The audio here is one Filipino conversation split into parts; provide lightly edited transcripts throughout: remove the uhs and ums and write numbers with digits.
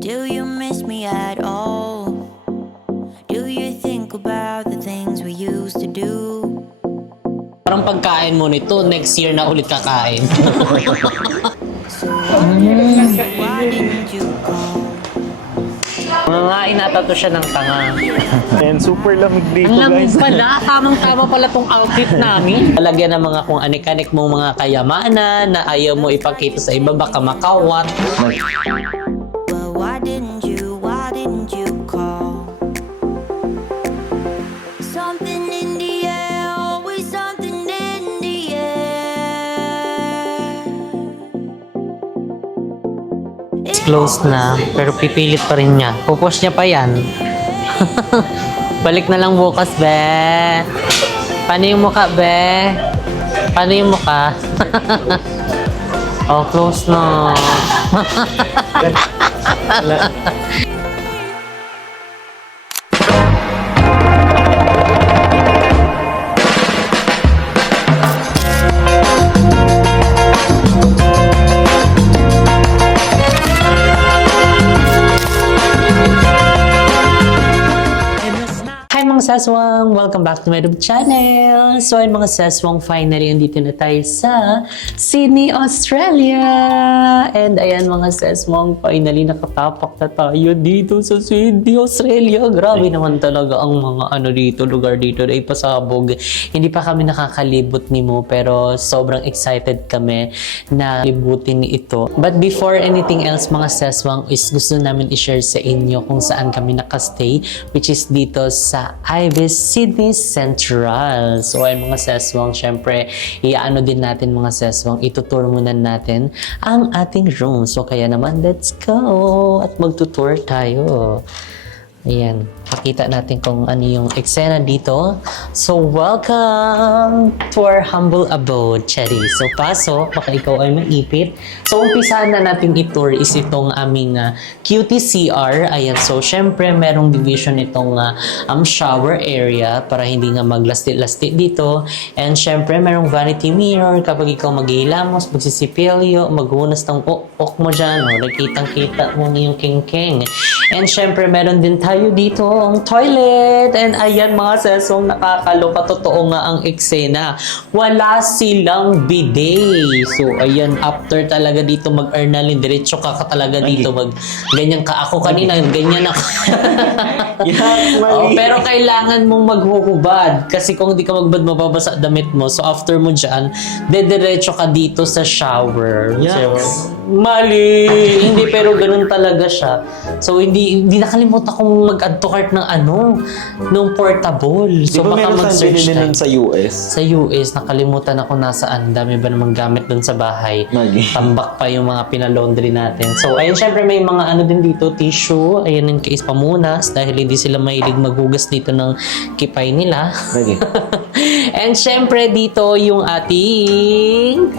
Do you miss me at all? Do you think about the things we used to do? Parang pagkain mo nito, next year na ulit kakain. So why didn't you call? Nangangain nata to siya ng tanga. And super lamig dito, Ang lamig guys. pala, tamang-tama pala tong outfit namin. Talagyan ng mga kung anik-anik mong mga kayamanan na ayaw mo ipakita sa iba, baka makawat. Well, why didn't you call? Something in the air, always something in the air. It's closed na, pero pipilit pa rin niya. Pupush niya pa yan. Balik na lang bukas, be. Paano yung mukha, be? Paano yung mukha? Oh, close na. Hi mga saswang! Welcome back to my YouTube channel! So ayun mga saswang, finally andito na tayo sa Sydney, Australia! And ayan mga saswang, finally nakatapak na tayo dito sa Sydney, Australia! Grabe naman talaga ang mga lugar dito ay pasabog. Hindi pa kami nakakalibot ni Mo pero sobrang excited kami na libutin ito. But before anything else mga saswang is gusto namin i-share sa inyo kung saan kami nakastay, which is dito sa Ibis Sydney Central. So ay mga seswang, syempre iaano din natin mga seswang, itutour muna natin ang ating room. So kaya naman, let's go at magtutour tayo. Ayan, pakita natin kung ano yung eksena dito. So, welcome to our humble abode, Cherry. So, pasok, baka ikaw ay maipit. So, umpisahan na natin i-tour is itong aming QTCR. Ayan, so, syempre, merong division itong shower area para hindi nga maglasti-lasti dito. And, syempre, merong vanity mirror kapag ikaw maghihilamos, magsisipilyo, maghunas ng ok mo dyan, o, nakitang-kita mo yung king-king. And, syempre, meron din tayo dito ang toilet. And ayan mga sesong, nakakaloka. Totoo nga ang eksena. Wala silang bidet. So ayan, after talaga dito mag-Arnalin, diretso ka talaga dito ganyan ka. Ako kanina, ganyan ako. Yes, mali. Oh, pero kailangan mong maghuhubad. Kasi kung hindi ka magbad, mababasa damit mo. So after mo dyan, dediretso ka dito sa shower. Yes. So, mali. Hindi, pero ganun talaga siya. So hindi nakalimutan kong mag-add to cart ng nung portable. Di So ba baka meron saan mag-search binili tayo. nun sa US? Sa US, nakalimutan ako nasaan. Dami ba namang gamit dun sa bahay. Magi. Tambak pa yung mga pinalaundry natin. So, ayun, syempre may mga din dito, tissue. Ayun yung case pamunas dahil hindi sila mahilig maghugas dito ng kipay nila. Magi. And syempre dito yung ating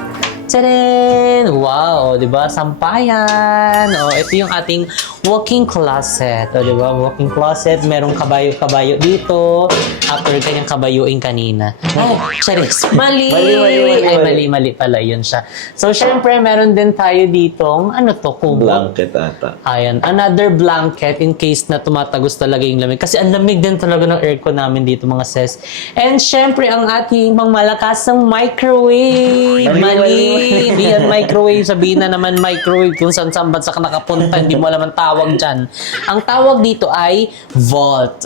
tadaan! Wow, 'di ba? Sampayan. Oh, ito yung ating walking closet. Oh, 'di ba? Walking closet, merong kabayo-kabayo dito. After kanyang kabayuin kanina. Ay, charis. Mali. Mali pala 'yun siya. So, syempre meron din tayo ditong kubo. Blanket ata. Ayan, another blanket in case na tumatagos talaga yung lamig. Kasi ang lamig din talaga ng aircon namin dito mga ses. And syempre, ang ating pangmalakasang microwave. Mali. Hindi yan microwave. Sabihin na naman microwave kung saan bansa ka nakapunta. Hindi mo alam ang tawag dyan. Ang tawag dito ay Vault.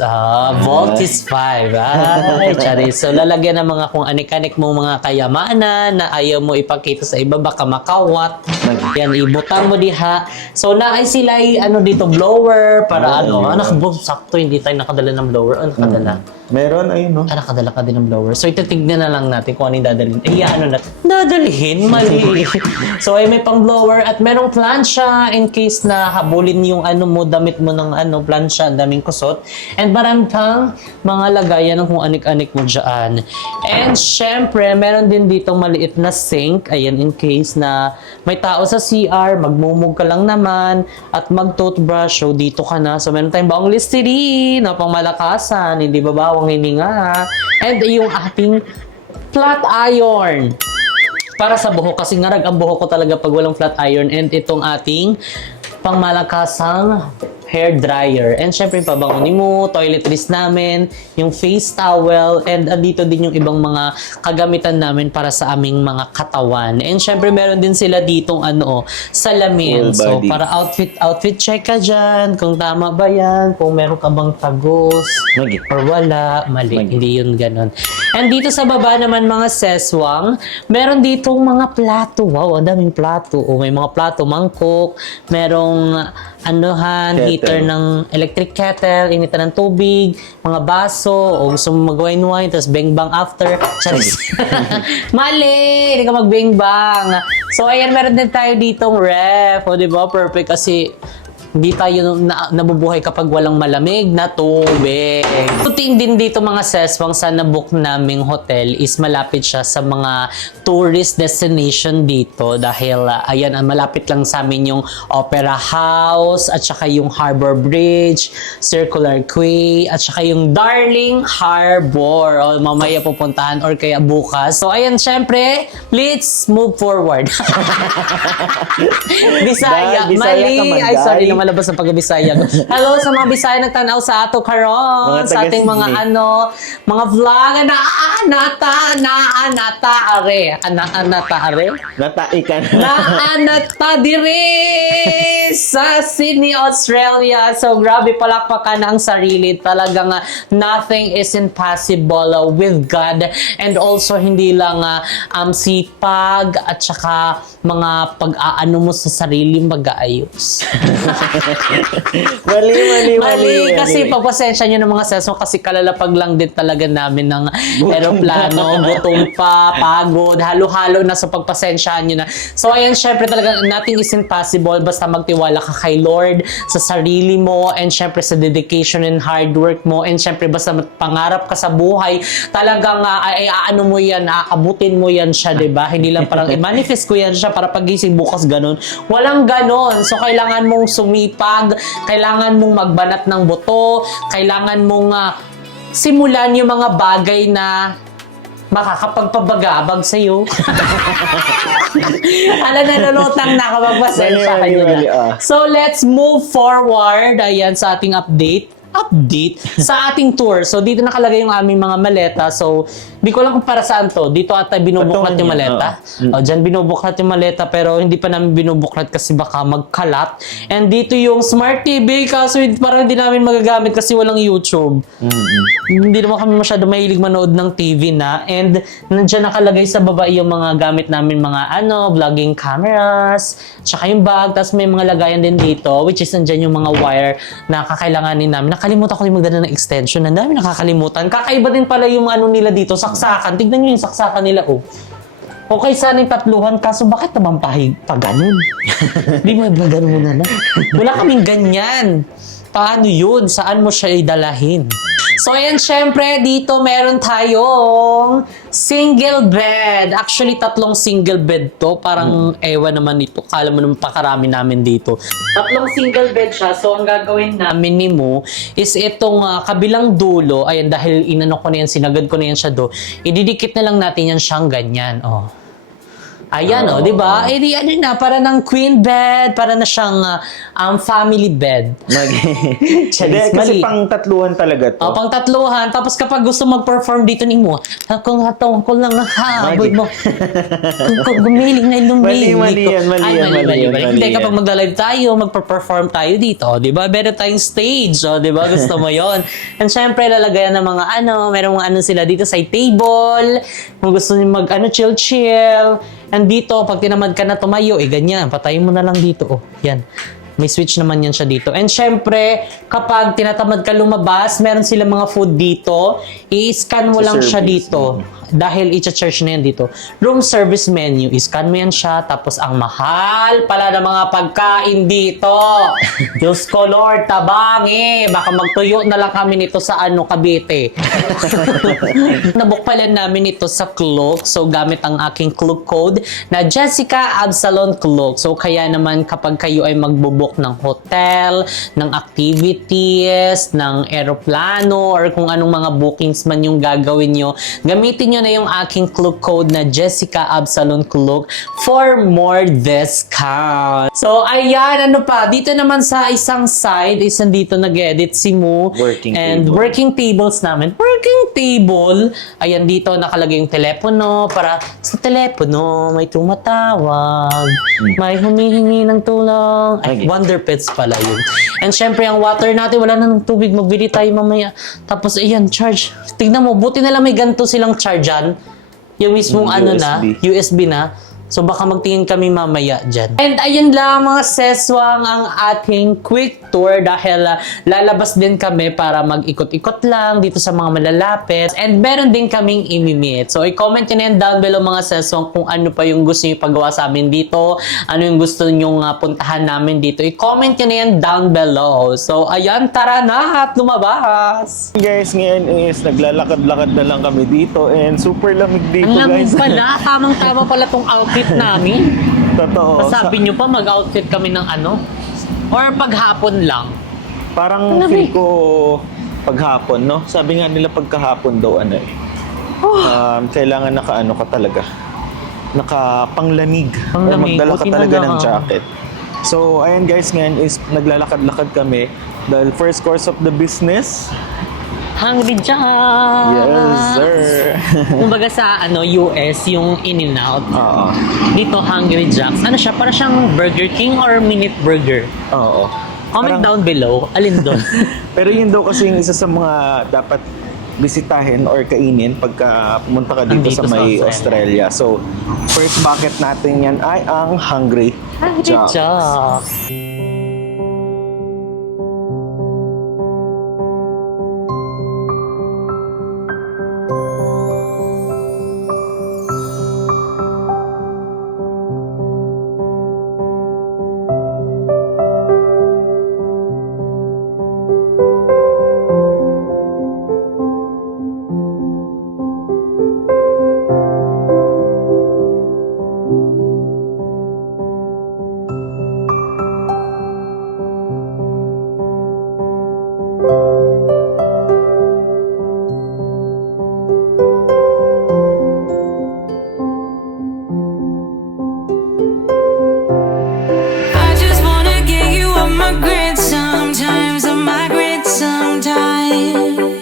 Vault is 5. Ay, charis. So, lalagyan ng mga kung anik-anik mong mga kayamanan na ayaw mo ipakita sa iba, baka makawat. Yan, ibutang mo diha. So, naay sila ay dito, blower para sakto, hindi tayo nakadala ng blower. Nakadala? Meron, ayun, no? Nakadala ka din ng blower. So, ititignan na lang natin kung ano yung dadalhin. Dadalhin? Mali. So, ay may pang blower at merong plancha in case na habulin yung mo, damit mo ng plancha, ang daming kusot. And marami kang mga lagayan ng kung anik-anik mo dyan. And syempre, meron din dito maliit na sink. Ayan, in case na may tao sa CR, magmumug ka lang naman at mag-toothbrush. So, dito ka na. So, meron tayong baong Listerine na pang malakasan. Hindi ba bawang hininga? And yung ating flat iron. Para sa buhok, kasi ngarag ang buhok ko talaga pag walang flat iron. And itong ating pangmalakasang hair dryer. And syempre yung pabangunin mo, toiletries namin, yung face towel, and andito din yung ibang mga kagamitan namin para sa aming mga katawan. And syempre meron din sila ditong salamin. Full So body. para outfit check ka dyan, kung tama ba yan, kung meron ka bang tagos, Mali. or wala, mali. Mali. Hindi yun ganon. And dito sa baba naman mga seswang, meron ditong mga plato. Wow, ang daming plato. O may mga plato, mangkok, merong heater ng electric kettle, initan ng tubig, mga baso, o gusto mo mag-wine-wine, tapos bang-bang after. Charis. Mali! Hindi ka mag-bang-bang. So, ayan, meron din tayo ditong ref. O, di ba? Perfect kasi hindi tayo nabubuhay kapag walang malamig na tubig. Puting din dito mga seswang sa nabook naming hotel is malapit siya sa mga tourist destination dito dahil ayan, malapit lang sa amin yung Opera House at saka yung Harbor Bridge, Circular Quay at saka yung Darling Harbor. O, mamaya pupuntahan or kaya bukas. So ayan, syempre, let's move forward. Bisaya. Bisaya Mali. ka man, Ay, sorry guy. naman labas ng pag-Bisaya. Hello sa mga Bisaya nagtanaw sa ato karon. Mga Sa ating mga taga-Sydney. mga vlog na anata are. Anata are? Nataikan. Naanata diri sa Sydney, Australia. So, grabe palakpakan ang sarili. Talagang nothing is impossible with God. And also, hindi lang sipag at saka mga pag-aano mo sa sarili mag-aayos. Mali, kasi pagpasensya nyo ng mga sesong kasi kalalapag lang din talaga namin ng aeroplano, gutom pa, pagod, halo-halo na sa pagpasensyahan nyo na. So ayan, syempre talaga nothing is impossible basta magtiwala ka kay Lord, sa sarili mo, and syempre sa dedication and hard work mo, and syempre basta pangarap ka sa buhay, talagang ano mo yan, aabutin mo yan siya, diba? Hindi lang parang i-manifest ko yan siya para pagising bukas ganun. Walang ganon. So kailangan mong sumipag, kailangan mong magbanat ng buto, kailangan mong simulan yung mga bagay na makakapagpabagabag sa'yo. Nalulutang na kapag pasensya kayo na. So, let's move forward. Ayan, sa ating update sa ating tour. So, dito nakalagay yung aming mga maleta. So, di ko lang kung para saan to. Dito ata binubuklat yung maleta. Diyan binubuklat yung maleta pero hindi pa namin binubuklat kasi baka magkalat. And dito yung Smart TV kaso parang hindi namin magagamit kasi walang YouTube. Hindi naman kami masyado mahilig manood ng TV na. And nandiyan nakalagay sa baba yung mga gamit namin, mga vlogging cameras, tsaka yung bag, tapos may mga lagayan din dito, which is nandiyan yung mga wire na kakailanganin namin. Nakalimutan ko yung magdala ng extension. Ang dami nakakalimutan. Kakaiba din pala yung nila dito, saksakan. Tignan nyo yung saksakan nila, Okay, sana yung tatluhan, kaso bakit naman pa ganun? Di mo ba ganun na lang? Wala kaming ganyan. Paano yun? Saan mo siya idalahin? So, ayan, syempre, dito meron tayong single bed. Actually, 3 single bed to. Parang ewan naman ito. Kala mo naman pakarami namin dito. 3 single bed siya. So, ang gagawin namin ni Mo is itong kabilang dulo. Ayan, dahil inano ko na yan, sinagad ko na yan siya ididikit na lang natin yan siyang ganyan. Ayan, di ba? Eh, di para ng queen bed, para na siyang family bed. Charis, kasi pang tatluhan talaga to. Pang tatluhan. Tapos kapag gusto mag-perform dito ni Mo, kung lang nahabod mo. Kung gumiling na lumiling. Mali yan. Hindi, kapag magla-live tayo, magpa-perform tayo dito, di ba? Meron tayong stage, di ba? Gusto mo yon. And syempre, lalagayan ng mga merong sila dito sa table. Kung gusto niyo chill. And dito, pag tinamad ka na tumayo, ganyan, patayin mo na lang dito. Yan. May switch naman yan siya dito. And syempre, kapag tinatamad ka lumabas, meron silang mga food dito, i-scan mo lang siya dito. Dahil i-charge na yan dito. Room service menu, i-scan mo yan siya, tapos ang mahal pala ng mga pagkain dito. Diyos ko Lord, tabangi. Baka magtuyo na lang kami nito sa Cavite. Nabook pala namin ito sa Klook. So, gamit ang aking Klook code na Jessica Absalon Klook. So, kaya naman kapag kayo ay magbubook ng hotel, ng activities, ng aeroplano, or kung anong mga bookings man yung gagawin nyo, gamitin nyo na yung aking Klook code na Jessica Absalon Klook for more discount. So, ayan, ano pa, dito naman sa isang side, dito nag-edit si Mu. Working tables namin. Working table, ayan, dito nakalagay yung telepono para sa telepono may tumatawag, may humihingi ng tulong. Ay, Wonder Pets pala yun. And syempre, ang water natin, wala na ng tubig, magbili tayo mamaya. Tapos, ayan, charge. Tignan mo, buti na lang may ganito silang chargean. Yung mismong USB na. So baka magtingin kami mamaya dyan. And ayun lang mga seswang ang ating quick tour dahil lalabas din kami para mag-ikot-ikot lang dito sa mga malalapit. And meron din kaming imimit. So i-comment nyo na yan down below mga seswang kung ano pa yung gusto nyo pagawa sa amin dito. Ano yung gusto nyo puntahan namin dito. I-comment nyo na yan down below. So ayan, tara na at lumabas! Guys, ngayon is naglalakad-lakad na lang kami dito and super lamig dito, Ang lamig guys. pala. Tamang-tama pala tong outfit namin. Totoo. Sabi nyo pa mag-outfit kami ng ano? Or paghapon lang? Parang feel ko paghapon, no? Sabi nga nila pagkahapon daw kailangan naka-ano ka talaga. Nakapanglamig. Or magdala ka Buti talaga na ng lang. jacket. So, ayan guys, ngayon is naglalakad-lakad kami dahil first course of the business. Hungry Jacks! Yes, sir. Kumbaga sa US, yung In-N-Out. Oo. Dito, Hungry Jacks. Ano siya? Para siyang Burger King or Minute Burger? Oo. Comment down below. Alin doon? Pero yun daw kasi yung isa sa mga dapat bisitahin or kainin pagka pumunta ka dito Andito sa sa may Australia. Australia. So, first bucket natin yan ay ang Hungry Hungry Jacks. Jacks! I just wanna get you on my grid sometimes, on my grid sometimes.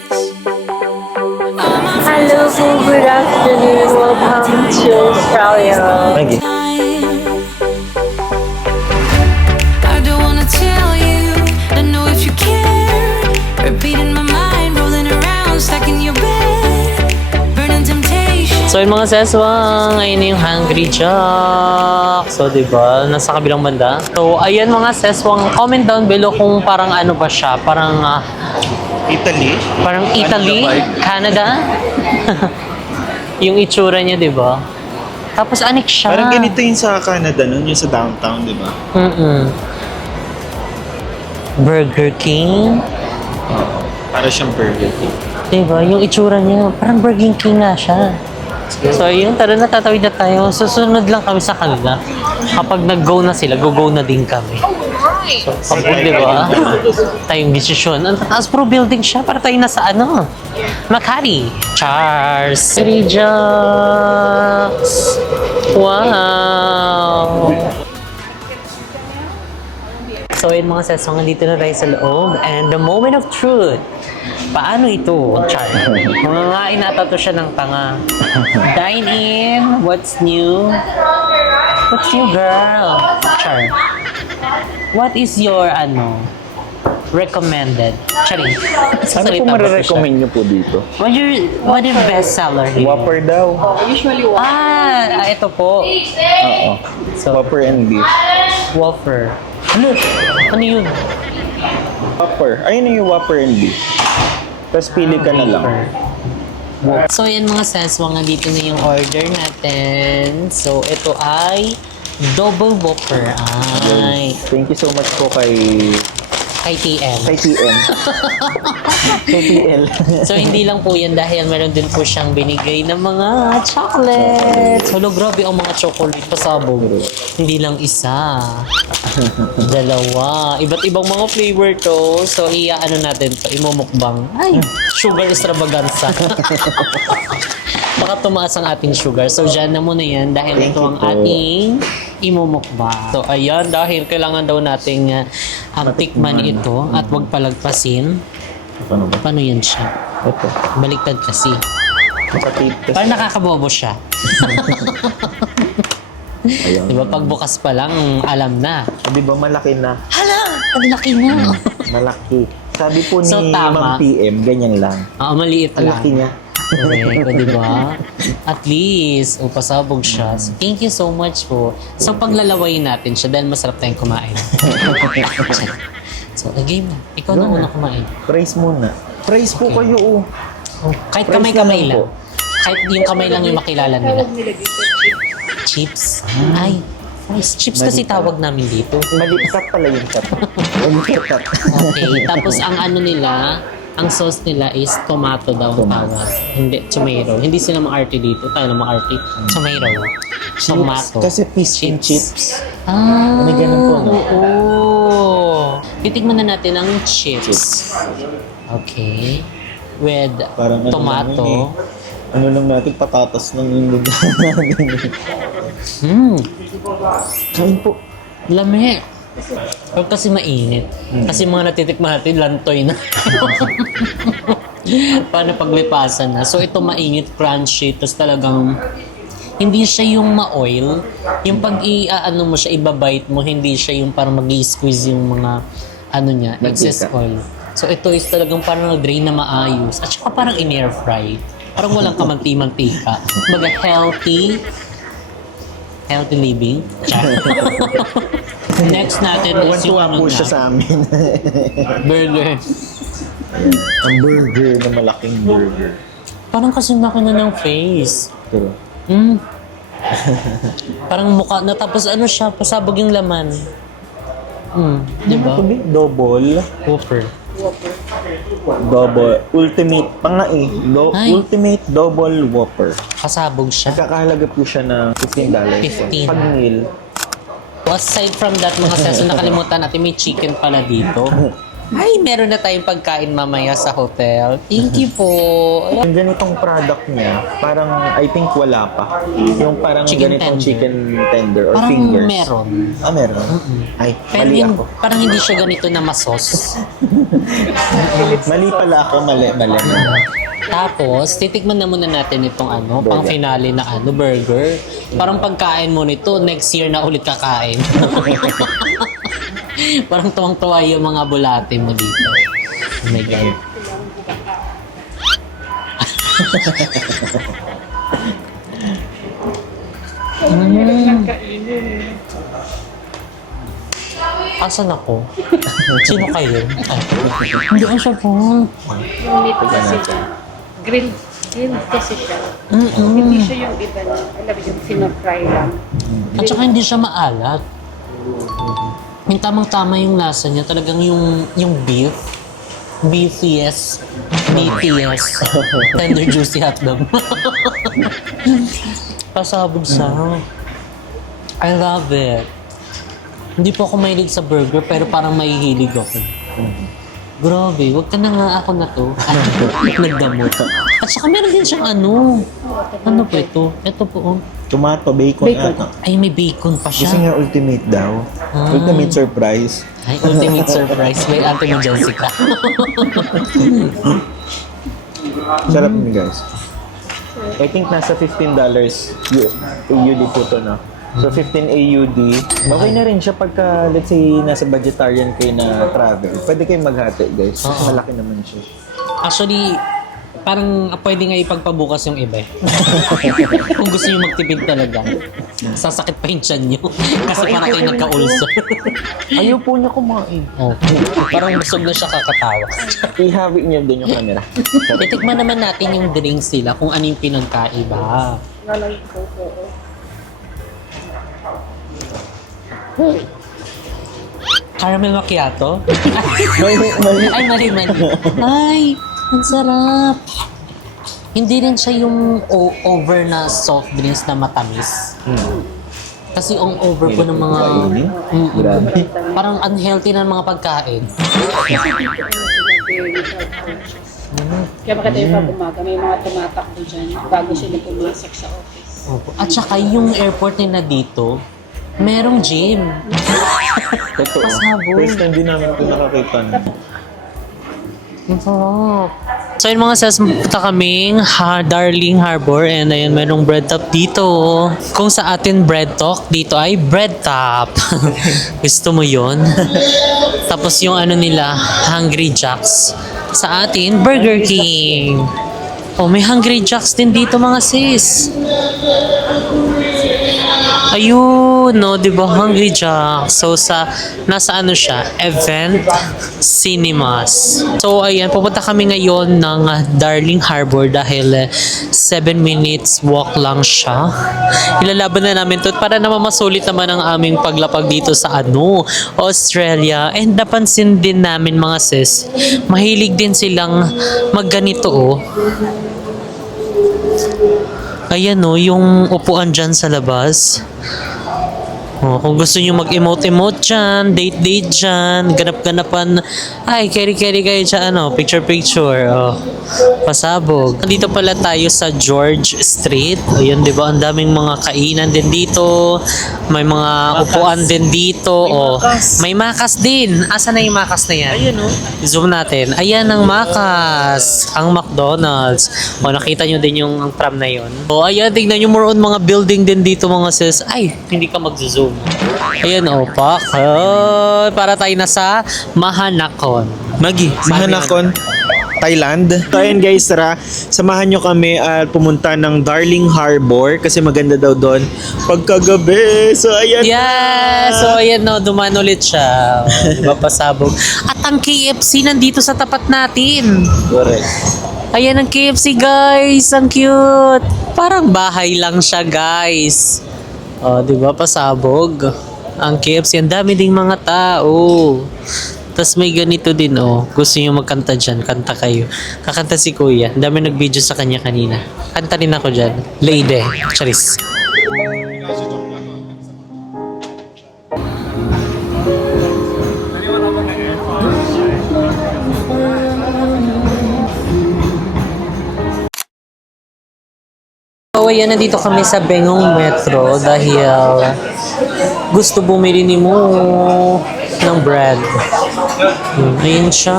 Hello po, good afternoon. Welcome to Australia. Thank you. I don't wanna tell you, I know if you care. Repeating my mind, rolling around, stuck in your bed, burning temptation. So yung mga seswang, ayun yung Hungry Jacks. So diba, nasa kabilang banda. So ayan mga seswang, comment down below kung parang ano ba siya. Parang Italy? Parang Italy, Canada. Yung itsura niya, di ba? Tapos anik siya. Parang ganito yung sa Canada, no? Yung sa downtown, di ba? Burger King. Para siyang Burger King. Di ba? Yung itsura niya, parang Burger King nga siya. So yun, tara na, tatawid na tayo. Susunod lang kami sa kanila. Kapag nag-go na sila, go na din kami. So, kapag, di ba? Tayong desisyon. Ang tataas, puro building siya. Para tayo nasa ano? Makati. Charles. Hungry Jacks. Wow. So, yun mga sesong, nandito na tayo sa loob. And the moment of truth. Paano ito? Char. Mangangain nata to siya ng tanga. Dine in. What's new? What's new, girl? Char. What is your, recommended? Charing. Ano po marirecommend nyo po dito? What your best seller here? Whopper daw. Ito po. Oo. So, Whopper and beef. Whopper. Ano yun? Whopper. Ayun yung Whopper and beef. Tapos pili ka na lang. So, yan mga seswang, nandito na yung order natin. So, ito ay double Whopper. Ay, Thank you so much po kay TM. TM. Kay TL. So, hindi lang po yan dahil meron din po siyang binigay ng mga chocolates. Hello, grabe ang mga chocolate pasabog. Hindi lang isa. Dalawa. Iba't ibang mga flavor to. So, natin to. Imumukbang. Ay, sugar extravaganza. Baka baka tumaas ang ating sugar. So, dyan na muna yan dahil Thank ito you ang po. ating imumukbang. So, ayan, dahil kailangan daw nating tikman ito at wag palagpasin. Ano ba? Paano yan siya? Ito. Baliktad kasi. Kapatid kasi. Parang nakakabobo siya. Ayan. Diba, pagbukas pa lang, alam na. Di ba malaki na? Hala! Ang laki na! Malaki. Sabi po ni So, tama. Ma'am PM, ganyan lang. Maliit Ang lang. laki niya. Correct, di ba? At least, pasabog siya. So, thank you so much po. So, paglalawayin natin siya dahil masarap tayong kumain. So, game na. Ikaw na una kumain. Praise muna. Praise po kayo, oh. Kahit Price kamay-kamay naman lang. Kahit yung kamay lang yung makilala nila. Chips. Ay, fries. Chips kasi tawag namin dito. Malikat pala yung cut. Malikat. Okay, tapos ang ano nila, ang sauce nila is tomato daw ang tawag. Hindi, tomato. Hindi sila ma-arte dito. Tayo na ma-arte. Tomato. Tomato. Kasi fish and chips. May ganun po, no? Oo. Titignan na natin ang chips. Okay. With Parang ano tomato. lang yun Ano lang natin, patatas ng yung natin. Kain po. Lami. Pero kasi mainit. Kasi mga natitikman natin, lantoy na. Paano paglipasan na? So ito mainit, crunchy, tapos talagang hindi siya yung ma-oil. Yung pag i-ano mo siya, ibabite mo, hindi siya yung parang mag-i-squeeze yung mga ano niya, excess Mantika. oil. So ito is talagang parang drain na maayos. At saka parang in-air fry. Parang walang kamanti-mantika. Baga healthy living. Next natin is yung Tuwan-tuwa ano po na, siya sa amin. burger. Ang burger na malaking burger. Parang kasi makina ng face. Pero, Parang mukha na tapos ano siya, pasabog yung laman. Di ba? double. Whopper. Double. Ultimate. Pa nga eh. Ay. Ultimate double Whopper. Pasabog siya. Kakahalaga po siya ng $15. 15. Pag meal. Aside from that, mga seso, nakalimutan natin, may chicken pala dito. Ay, meron na tayong pagkain mamaya sa hotel. Thank you po. Yung ganitong product niya, parang I think wala pa. Yung parang Chicken ganitong tender. chicken tender or Parang fingers. meron. Meron? Ay, Pero mali yung, ako. parang hindi siya ganito na masos. Mali pala ako, mali. Tapos, titikman na muna natin itong ano, pang finale na ano, burger. Parang pagkain mo nito, next year na ulit kakain. Parang tuwang-tuwa yung mga bulate mo dito. Oh my God. Asan ako? Sino kayo? Ay, hindi ko siya po. Meat kasi siya. Grilled kasi siya. Hindi siya yung iba na, alam mo yung sinofry lang. At saka hindi siya maalat. Yung tamang-tama yung lasa niya. Talagang yung beef. Beefiest. BTS. Tender juicy hotdog. Pasabog sa. I love it. Hindi po ako mahilig sa burger, pero parang mahihilig ako. Grabe, wag ka na nga ako na to. Nagdamot. At saka meron din siyang ano. Ano po ito? Ito po. Oh. Tomato, bacon, ata. Ay, may bacon pa Kasi siya. nga ultimate daw. Ah. Ultimate surprise. Ay, ultimate surprise. May Anthony Jessica. Sarap niyo guys. I think nasa $15 AUD po to na. So 15 AUD. Okay na rin siya pagka let's say nasa vegetarian kayo na travel. Pwede kayong maghati guys. Oo. Malaki naman siya. Actually, parang pwede nga ipagpabukas yung iba eh. Kung gusto nyo magtipid talaga. Sasakit pa yung tiyan nyo. Kasi parang kayo nagka-ulcer. Ayaw po niya kumain. Oh, parang busog na siya kakatawa. Ihawi niyo din yung camera. Titikman naman natin yung drinks nila kung ano yung pinagkaiba. Lalagay ko po. Caramel macchiato? Mali. Ay, mali. Ay, ang sarap. Hindi rin siya yung over na soft drinks na matamis. Kasi ang over po ng mga... Grabe. Parang unhealthy na mga pagkain. Kaya makita yung pag umaga, may mga tumatakbo dyan bago sila pumasok sa office. Opo. At saka yung airport nila dito, merong gym. Totoo. Pasabog. First time din namin ito nakakita. Ang sarap. So yun mga sis, punta kaming Darling Harbor and ayun, merong bread top dito. Kung sa atin bread talk, dito ay bread top. Gusto mo yun? Tapos yung ano nila, Hungry Jacks. Sa atin, Burger King. Oh, may Hungry Jacks din dito mga sis. Ayun, no, di ba? Hungry Jack. So, nasa ano siya? Event Cinemas. So, ayan, pupunta kami ngayon ng Darling Harbor dahil 7 minutes walk lang siya. Ilalaban na namin to para naman masulit naman ang aming paglapag dito sa Australia. And napansin din namin mga sis, mahilig din silang magganito, oh. Ayan no, yung upuan dyan sa labas. Oh, kung gusto nyo mag-emote-emote dyan, date-date dyan, ganap-ganapan, ay, carry-carry kayo dyan, ano, picture-picture. Oh, pasabog. Dito pala tayo sa George Street. Ayun, di ba? Ang daming mga kainan din dito. May mga upuan din dito. May makas din. Asan na yung makas na yan? Ayan o. Zoom natin. Ayan ang makas. Ang McDonald's. O, nakita nyo din yung ang tram na yun. O, ayan, tignan nyo more on mga building din dito mga sis. Ay, hindi ka mag-zoom. Ayan, o, pak. Para tayo na sa Mahanakon. Magi, Mahanakon, Thailand. So ayan guys, tara, samahan nyo kami at pumunta ng Darling Harbor kasi maganda daw doon pagkagabi. So ayan. Yeah! So, ayan no, duman ulit siya. O, diba, pasabog. At ang KFC nandito sa tapat natin. Correct. Ayan ang KFC guys. Ang cute. Parang bahay lang siya guys. O, diba, pasabog. Ang KFC, ang dami ding mga tao. Tapos may ganito din, oh. Gusto nyo magkanta dyan, kanta kayo. Kakanta si Kuya. Ang dami nag-video sa kanya kanina. Kanta rin ako dyan. Lady. Charis. So, ayan, nandito kami sa Bengong Metro dahil gusto bumili ni Mo ng bread. Ayun siya.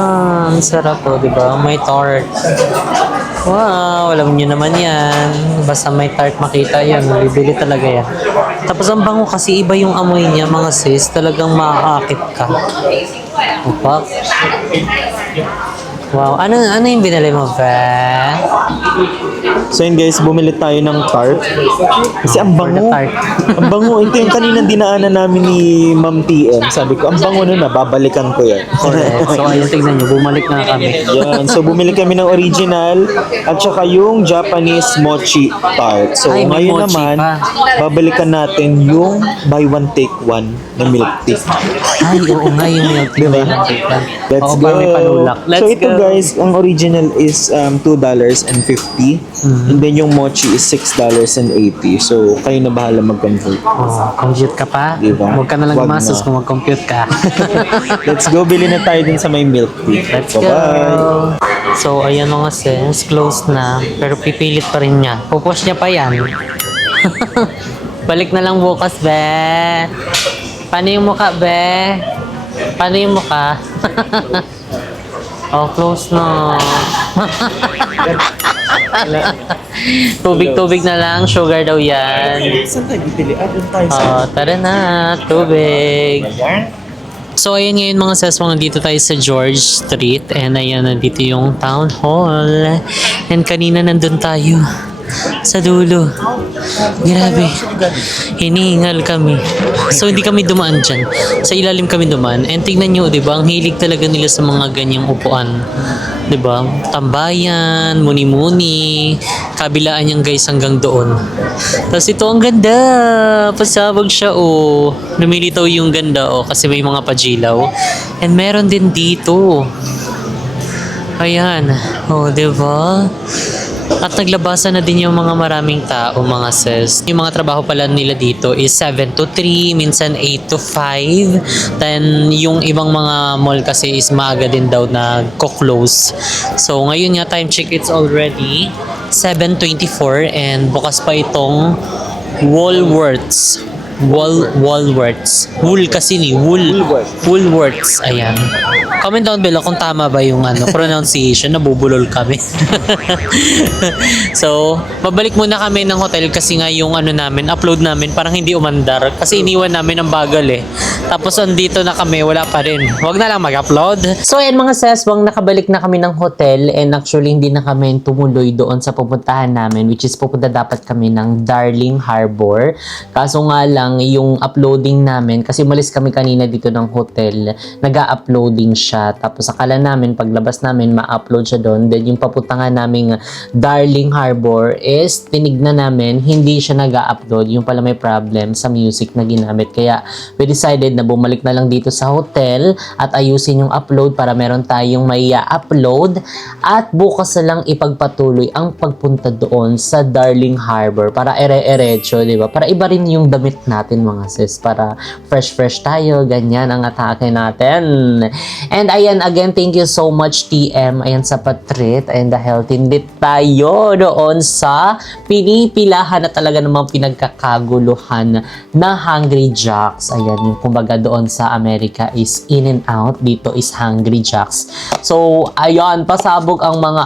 Ang sarap po, di ba? May tart. Wow, alam niyo naman yan. Basta may tart makita yan. Bibili talaga yan. Tapos ang bango kasi iba yung amoy niya, mga sis. Talagang maaakit ka. Opak. Wow, ano yung binili mo, ba? So yun guys, bumili tayo ng tart. Kasi ang bango. Tart. Ang bango. Ito yung kanina dinaanan namin ni Ma'am TM. Sabi ko, ang bango na, babalikan ko yan. Correct. So, ayun, tignan nyo. Bumalik na kami. Yan. So bumili kami ng original at saka yung Japanese mochi tart. So Ay, may ngayon mochi naman, pa. babalikan natin yung buy one take one na milk tea. Ay, oo nga yung milk tea. Diba? Let's Oo, go. may panulak. Let's so ito go. guys, ang original is $2.50 and then yung mochi is $6.80. So kayo na bahala mag-convert. Oh, compute ka pa? Diba? Huwag ka na lang Wag gumastos na. kung mag-compute ka. Let's go, bili na tayo din sa may milk tea. Let's Bye-bye. go! So, ayan mga sis, closed na. Pero pipilit pa rin niya. Pupush niya pa yan. Balik na lang bukas, be. Paano yung mukha, be? Paano yung mukha? Oh, close na. Tubig-tubig na lang. Sugar daw yan. Saan tayo bibili? Doon tayo Oh, tara na. Tubig. So, ayan ngayon mga seswang, nandito tayo sa George Street. And ayan, nandito yung town hall. And kanina nandun tayo sa dulo. Grabe. Hinihingal kami. So, hindi kami dumaan dyan. Sa ilalim kami dumaan. And tingnan nyo, di ba? Ang hilig talaga nila sa mga ganyang upuan. Di ba? Tambayan, muni-muni. Kabilaan yan guys hanggang doon. Tapos ito ang ganda. Pasabog siya, oh. Lumilitaw yung ganda, oh. Kasi may mga pajilaw. And meron din dito. Ayan. Oh, di ba? At naglabasan na din yung mga maraming tao, mga sis. Yung mga trabaho pala nila dito is 7 to 3, minsan 8 to 5. Then, yung ibang mga mall kasi is maaga din daw nagko-close. So, ngayon nga, time check, it's already 7:24 and bukas pa itong Woolworths. Woolworths. Wool kasi ni Woolworths. Ayan. Comment down below kung tama ba yung pronunciation. Nabubulol kami. So, babalik muna kami ng hotel kasi nga yung upload namin parang hindi umandar kasi iniwan namin ang bagal eh. Tapos andito na kami, wala pa rin. Huwag na lang mag-upload. So, ayan mga seswang, nakabalik na kami ng hotel and actually hindi na kami tumuloy doon sa pupuntahan namin, which is pupunta dapat kami ng Darling Harbor. Kaso nga lang, yung uploading namin, kasi umalis kami kanina dito ng hotel, nag-uploading siya. Tapos akala namin, paglabas namin, ma-upload siya doon. Then yung papunta nga naming Darling Harbor is, tinignan namin, hindi siya nag-upload. Yung pala may problem sa music na ginamit. Kaya, we decided na bumalik na lang dito sa hotel at ayusin yung upload para meron tayong may upload at bukas na lang ipagpatuloy ang pagpunta doon sa Darling Harbor para ere-erecho, di ba? Para iba rin yung damit natin mga sis, para fresh tayo, ganyan ang atake natin. And ayan, again, thank you so much TM, ayan sa patreat, and dahil tindit tayo doon sa pinipilahan na talaga namang pinagkakaguluhan na Hungry Jacks. Ayan, yung kumbaga doon sa Amerika is In-N-Out, dito is Hungry Jacks. So, ayan, pasabog ang mga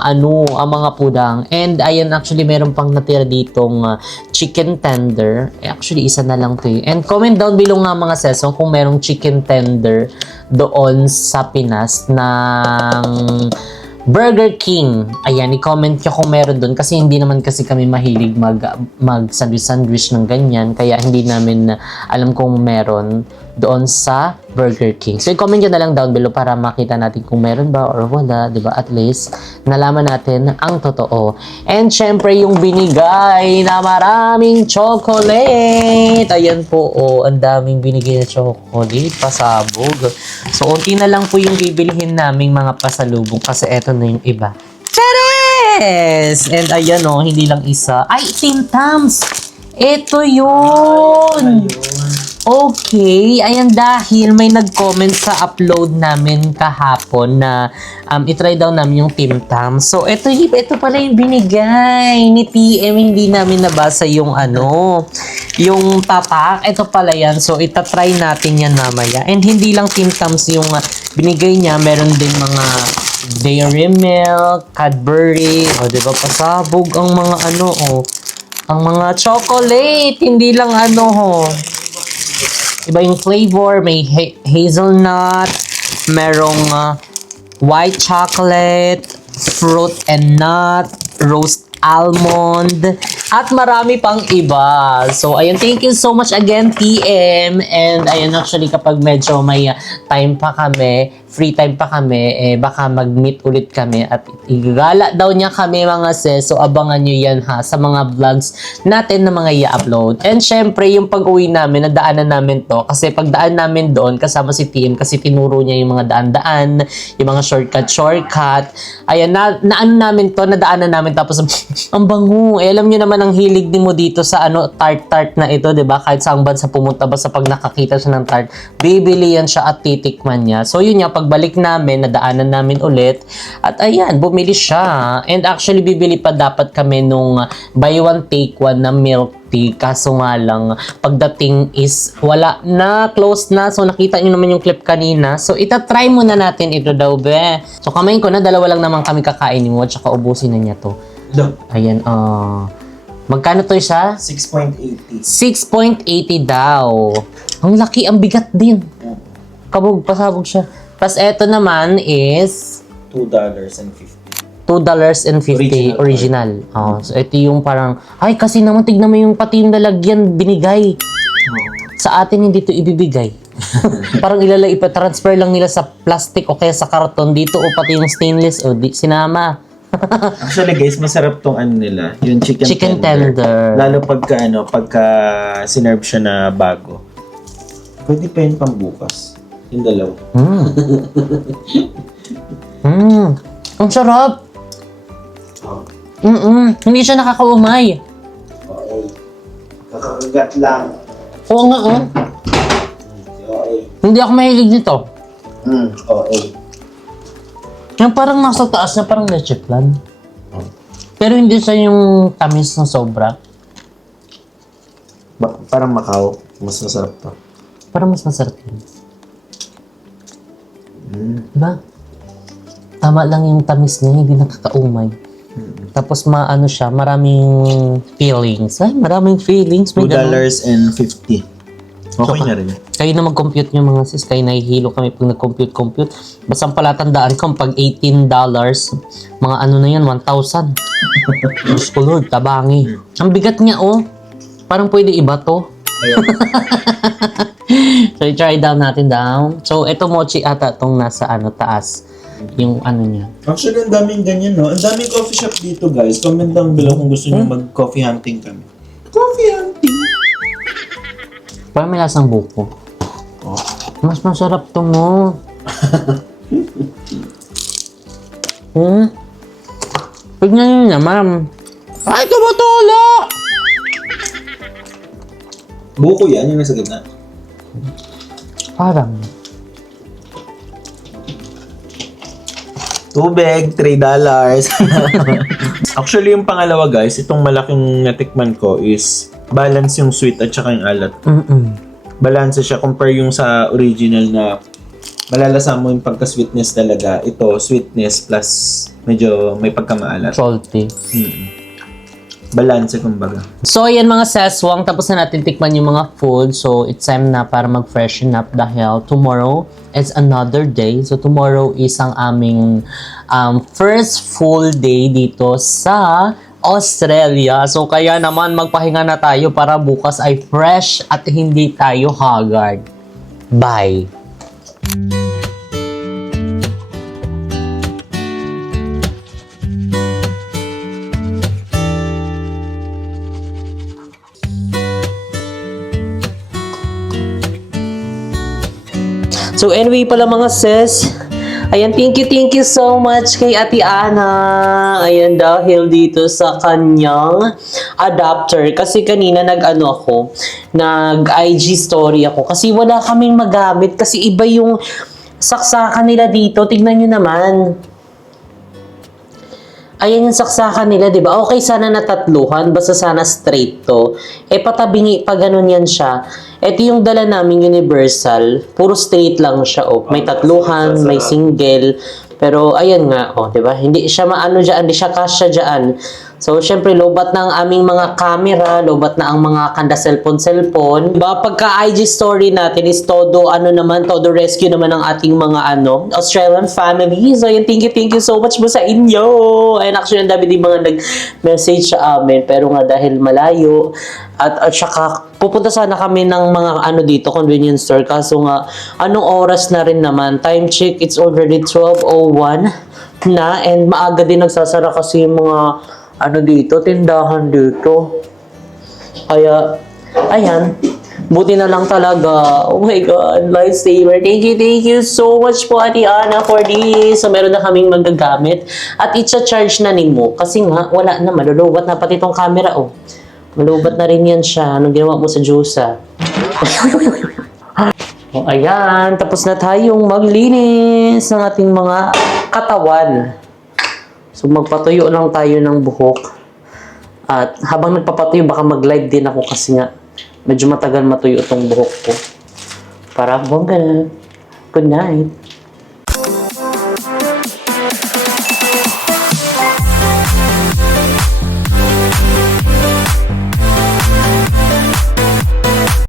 ang mga pudang. And ayan, actually, meron pang natira ditong chicken tender. Actually, isa na lang to eh. And comment down below nga mga sesong kung merong chicken tender doon sa Pinas ng Burger King. Ayan, i-comment nyo kung meron doon kasi hindi naman kasi kami mahilig mag-sandwich ng ganyan, kaya hindi namin alam kung meron doon sa Burger King. So, i-comment nyo na lang down below para makita natin kung meron ba or wala, di ba? At least, nalaman natin ang totoo. And, syempre, yung binigay na maraming chocolate. Ayan po, ang daming binigay na chocolate. Pasabog. So, unti na lang po yung bibilihin naming mga pasalubong kasi eto na yung iba. Chares! And, ayan hindi lang isa. Ay, Tim Tams! Ito yun! Okay, ayan, dahil may nag-comment sa upload namin kahapon na itry daw namin yung Tim Tams. So, ito pala yung binigay ni TM. Hindi namin nabasa yung yung tatak. Ito pala yan. So, itatry natin yan mamaya. And hindi lang Tim Tams yung binigay niya. Meron din mga Dairy Milk, Cadbury. O, diba, pasabog ang mga ang mga chocolate. Hindi lang iba yung flavor, may hazelnut, merong white chocolate, fruit and nut, roast almond, at marami pang iba. So, ayan, thank you so much again, TM. And, ayan, actually, kapag medyo may time pa kami, free time pa kami, baka mag-meet ulit kami at igala daw niya kami mga sis. So, abangan nyo yan ha sa mga vlogs natin na mga i-upload. And syempre, yung pag-uwi namin, nadaanan namin to. Kasi pagdaan namin doon, kasama si TM kasi tinuro niya yung mga daan-daan, yung mga shortcut. Ayan, namin to, nadaanan namin tapos ang bango. Alam nyo naman ang hilig din mo dito sa tart-tart na ito, diba? Kahit saang bansa pumunta ba sa pag nakakita siya ng tart, bibili yan siya at titikman niya. So, yun nga, pagbalik namin, nadaanan namin ulit. At ayan, bumili siya. And actually, bibili pa dapat kami nung buy one, take one na milk tea. Kaso nga lang, pagdating is wala na, close na. So, nakita nyo naman yung clip kanina. So, itatry muna natin ito daw, be. So, kamayin ko na, dalawa lang naman kami kakainin mo. Tsaka ubusin na niya to. Ayan, magkano to siya? 6.80. 6.80 daw. Ang laki, ang bigat din. Kabog, pasabog siya. Tapos eto naman is $2.50. $2.50 original. So ito yung parang, ay kasi naman tignan mo yung pati yung lalagyan binigay. Sa atin hindi to ibibigay. Parang ipa-transfer lang nila sa plastic o kaya sa karton dito o pati yung stainless o sinama. Actually guys, masarap tong nila, yung chicken tender. Lalo pagka sinerve siya na bago. Pwede pa yun pang bukas. Yung dalaw. Ang sarap. Hindi siya nakakaumay. Okay. Kakakagat lang. Oo nga, oh. Okay. Hindi ako mahilig nito. Okay. Yung parang nasa taas na parang leche flan. Pero hindi siya yung tamis ng sobra. Parang Macau. Mas masarap to. Parang mas masarap yun. Diba? Tama lang yung tamis niya, hindi nakakaumay. Tapos maano siya, maraming feelings. Ay, maraming feelings. May ganun. $2.50. Okay na rin. Kayo na mag-compute nyo mga sis, kayo nahihilo kami pag nag-compute. Basta palatandaan ko, pag $18, mga ano na yan, 1,000. Diyos ko Lord, tabangi. Ang bigat niya, oh. Parang pwede iba to. So, i-try down natin down. So, ito mochi ata tong nasa ano, taas. Yung ano niya. Actually, ang daming ganyan, no? Ang daming coffee shop dito, guys. Comment down below kung gusto nyo mag-coffee hunting kami. Coffee hunting! Parang may lasang buko. Oh. Mas masarap to mo. Tignan nyo naman. Ay, tumutulo! Buko yan, yung nasa gitna. Parang. Tubig, $3. Actually, yung pangalawa, guys, itong malaking natikman ko is balance yung sweet at saka yung alat. Balance siya compare yung sa original na malalasa mo yung pagka-sweetness talaga. Ito, sweetness plus medyo may pagkamaalat. Salty. Balance kumbaga. So, ayan mga seswang, tapos na natin tikman yung mga food. So, it's time na para mag-freshen up dahil tomorrow is another day. So, tomorrow is ang aming first full day dito sa Australia. So, kaya naman magpahinga na tayo para bukas ay fresh at hindi tayo haggard. Bye! So anyway pala mga sis, ayan, thank you so much kay Ate Ana. Ayan, dahil dito sa kanyang adapter. Kasi kanina nag-IG story ako. Kasi wala kaming magamit. Kasi iba yung saksakan nila dito. Tignan nyo naman. Ayan yung saksakan nila, di ba? Okay, sana natatluhan. Basta sana straight to. Eh, patabingi, pa ganun yan siya. Ito yung dala namin universal. Puro straight lang siya, oh. May tatluhan, may single. Pero, ayan nga, oh, di ba? Hindi siya maano dyan, hindi siya kasya dyan. So, syempre, lobat na ang aming mga camera, lobat na ang mga kanda cellphone. Diba? Pagka-IG story natin is todo, todo rescue naman ng ating mga, Australian family. So, yun, thank you so much po sa inyo. And actually, ang dami din mga nag-message sa amin. Pero nga, dahil malayo, at saka, pupunta sana kami ng mga dito, convenience store. Kaso nga, anong oras na rin naman? Time check, it's already 12:01 na. And maaga din nagsasara kasi yung mga dito, tindahan dito. Kaya, ayan. Buti na lang talaga. Oh my God, lifesaver. Thank you so much po, Ate Ana, for this. So, meron na kaming magagamit. At i-charge na ni mo. Kasi nga, wala na. Malulubat na pati itong camera, oh. Malubat na rin yan siya. Anong ginawa mo sa Diyosa? O, ayan. Tapos na tayong maglinis ng ating mga katawan. So, magpatuyo lang tayo ng buhok. At habang nagpapatuyo, baka mag-live din ako kasi nga medyo matagal matuyo itong buhok ko. Para bongga na. Good night.